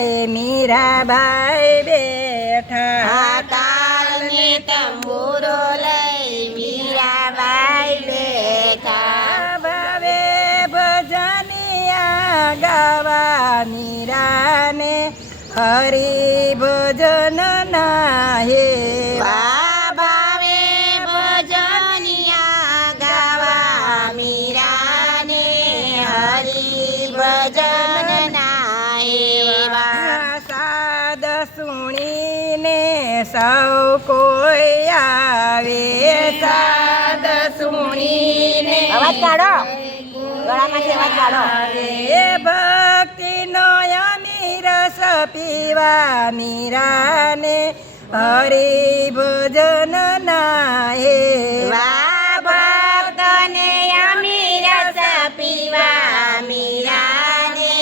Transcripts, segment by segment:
લઈ મીરાબાઈ બેઠા તાલને તંબુરો લઈ મીરાબાઈ બેઠા ભાવે ભજનિયા ગાવા મીરાને હરિ ભજન ના હેવા ભાવે ભજનિયા ગાવા મીરાને હરિ ભજન ના હેવા સાદ સુણીને સૌ કોઈ આવે સાદ સુણીને અવાજ કાઢો ગળામાંથી અવાજ કાઢો એ ભક્તિ નો રસ પીવા મીરાને હરિ ભજન ના હેવા ભક્તને અમી રસ પીવા મીરાને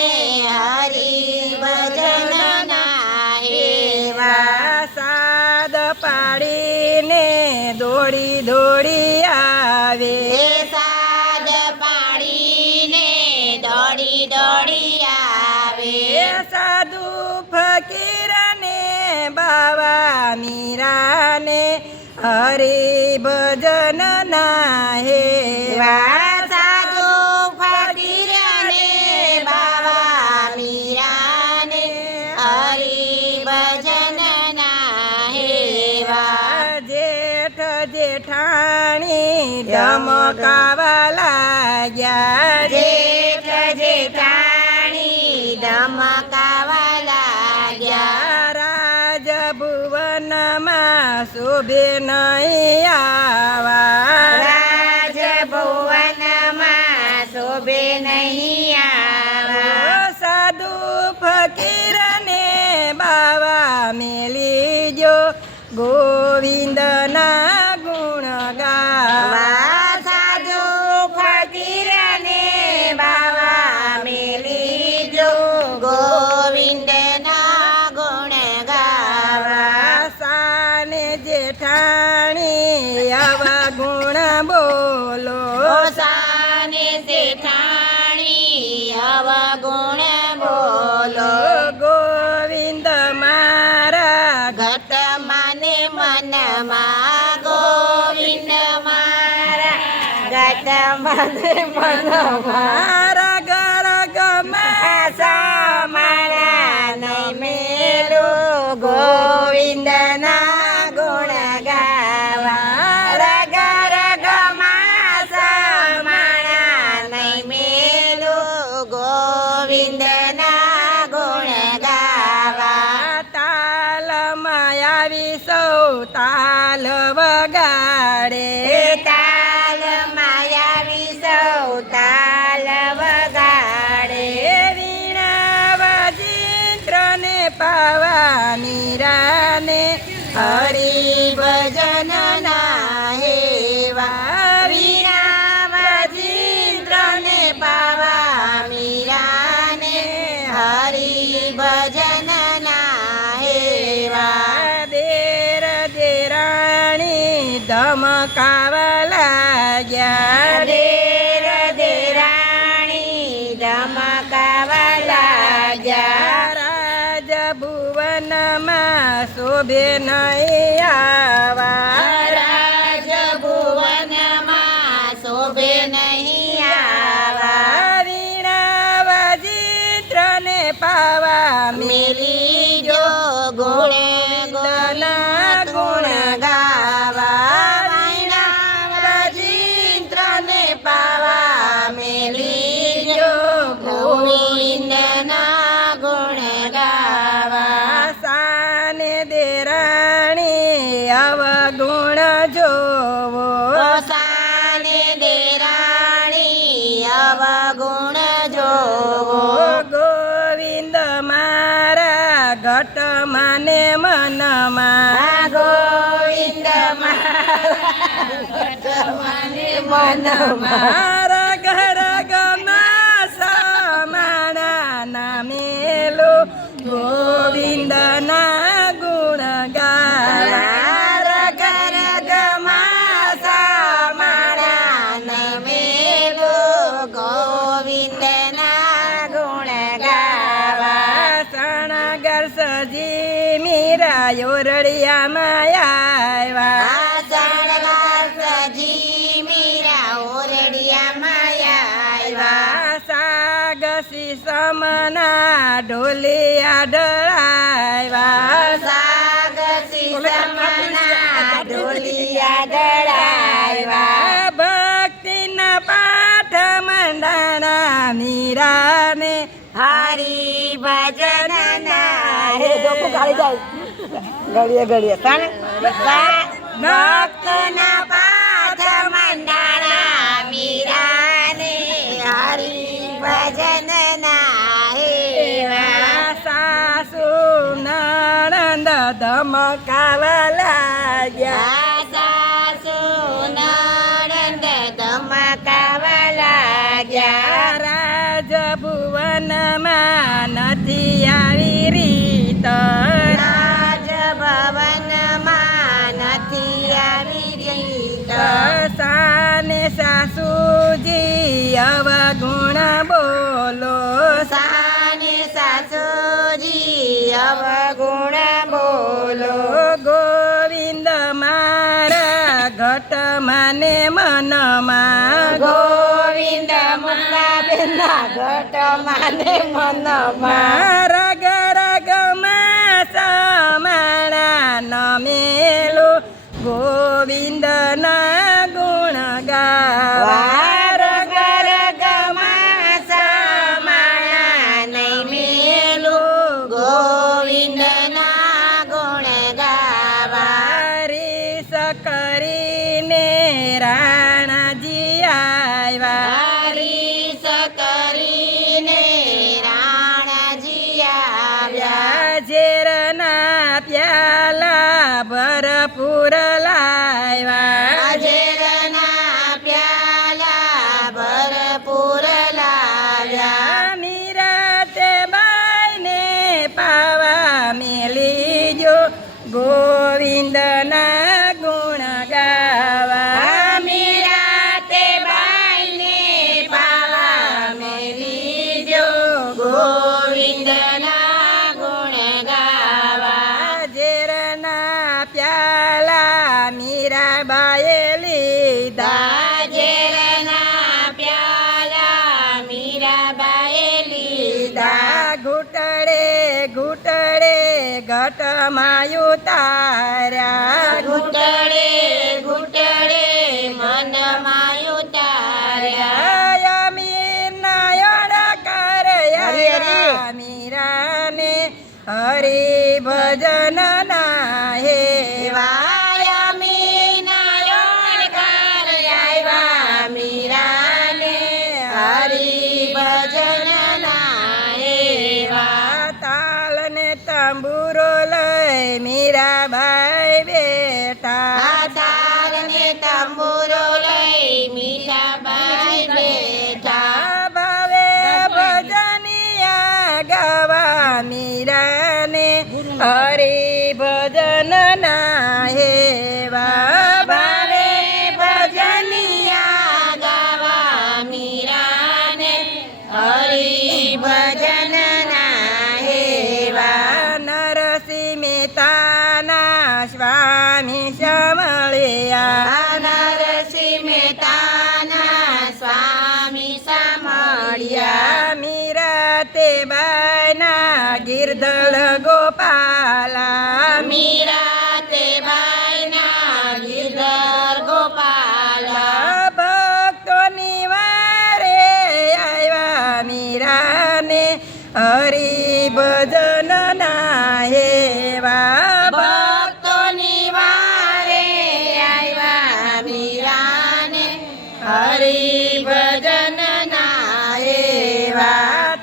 હરિ ભજન ના હેવા સાદ પાડીને દોડી દોડી આવે સાદ પાડીને દોડી દોડી આવે સાધુ ફકીરને બાવા મીરાને હરિ ભજન ના હેવા સાધુ ફકીરને બાવા મીરાને હરિ ભજન ના હેવા જેઠ જેઠાણી ધમકાવા લાગ્યા જેઠ જેઠાણી ધમકાવા લાગ્યા રાજભુવનમાં શોભે નહીં આવા રાજભુવનમાં શોભે નહીં આવા સાધુ ફકીરને બાવા મેલી જો ગોવિંદના ગુણ ગાવા સાધુ ફકીરને બાવા મેલી જો ગોવિંદના ગુણ ગાવા સાને જેઠાણી આવા ગુણ બોલો સાને જેઠાણી આવા ગુણ બોલો ગોવિંદ મારા ઘટ માને મનમાં ગોવિંદ મારા ઘટ માને મનમાં મારા ઘર ગમા મારા નહીં મેલું ગોવિંદના ગુણ ગાવા રગર ગમા મારા નહીં મેલું ગોવિંદના ગુણ ગાવા તાલમાં આવી સૌ તાલ વગાડે તાલ માયાવી સૌ તાલ વગાડે વીણા વાજિંત્રને પાવા મીરાને હરિ ભજન ના હેવા વીણા વાજિંત્રને પાવા મીરાને હરિ ભજન ના હેવા દેર દેરાણી ધમકાવા લાગ્યા દેર દેરાણી ધમકાવા લાગ્યા રાજભુવનમાં શોભે નહીં આવા રાજભુવનમાં શોભે નહીં આવા વીણા વાજિંત્રને પાવા મેલી જો ગોવિંદના ગુણ ગાવા વીણા વાજિંત્રને પાવા મેલી જો ગોવિંદના ગુણ ગાવા સાને દેરાણી અવગુણ જોવો સાને દેરાણી અવગુણ જોવો ગોવિંદ મારા ઘટ માને મનમાં ગોવિંદ મારા મારા ઘર ગમા સમાણા નામેલો ગોવિંદ ના ગુણ ગાવા ઘર ગમા સામાણા મેલો ગોવિંદના ગુણ ગાવા સાગર સજી મીરા ઓરડિયામાં આવ્યા શણગાર સજી મીરા ઓરડિયામાં આવ્યા સાગસી સમના ઢોલિયા ઢળાવ્યા સાગસી સમના ઢોલિયા ઢળાવ્યા ભક્તિના પાઠ મંડાણા મીરાને હરી ભજન ઘડીએ ઘડીએ ભક્તના પાઠ મંડાણા મીરાને હરી ભજન સાસુ નણંદ ધમકાવા લાગ્યા સાસુ નણંદ ધમકાવા લાગ્યા રાજભુવનમાં નથી આવી રીત રાજભવનમાં નથી આવી રીત સાને સાસુજી અવગુણ બોલો સાને સાસુજી અવગુણ બોલો ગોવિંદ મારા ઘટમાં ને મનમાં ગોવિંદ મુક્તાબેનના ઘટમાં ને મનમાં રગ રગમાં સમાણા નમેલું ગોવિંદના ગુણ ગાવા રગ રગમાં સમાયા નહીં મેલું ગોવિંદના ગુણ ગાવા રીસ કરીને રાણાજી આવ્યા હરીશ કરીને રાણાજી આવ્યા ઝેરના પ્યાલા ભરપૂર લાવ્યા ઝેરના પ્યાલા ભરપૂર લાવ્યા મીરા તે બાઈને પાવા મેલી જો ગોવિંદના ગુણ ગાવા મીરા તે બાઈને પાવા મેલી જો ગોવિંદના ગુણ ગાવા ઝેરના પ્યાલા મીરાબાએ લીધા ઝેરના પ્યાલા મીરાબાએ લીધા ઘૂંટડે ઘૂંટડે ઘટમાં ઉતાર્યા ઘૂંટડે ઘૂંટડે મનમાં ઉતાર્યા મીરના કર્યા મીરાને હરિ ભજન ના હેવા મીરાને હરી ભજન નાયવા તાલ ને તંબુરો લઈ મીરાબાઈ બેઠા તારને તંબુરો લઈ મીરાબાઈ બેઠા ભાવે ભજનિયા ગાવા મીરાને હરિ ભજન ના હેવા ભાવે ભજનિયા ગાવા મીરાને હરી ભજન નાયવા નરસિંહ મહેતાના સ્વામી સમળ્યા નરસિંહ મહેતાના સ્વામી સામળ્યા મીરા તે બાયના ગિરધળ ગોપાલા મીરા તે બાઈના ગિરધર ગોપાલા ભક્તોની વારે આવ્યા મીરાને હરિ ભજન ના હેવા ભક્તોની વારે આવ્યા મીરાને હરી ભજન નાયવા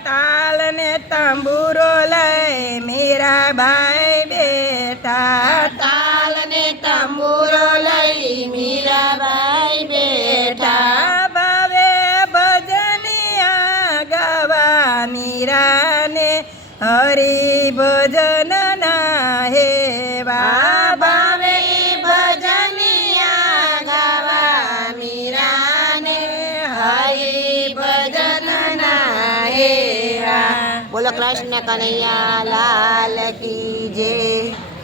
તાલ ને તંબુરો લઈ મીરાબાઈ બેઠા તાલ ને તંબુરો લઈ મીરાબાઈ બેઠા ભાવે ભજનિયા ગાવા મીરાને હરિ ભજન ના હેવા ભાવે ભજનિયા ગાવા મીરાને હરી ભજન નાયવા બોલો કૃષ્ણ કૃષ્ણ કનૈયા લાલ કી જય.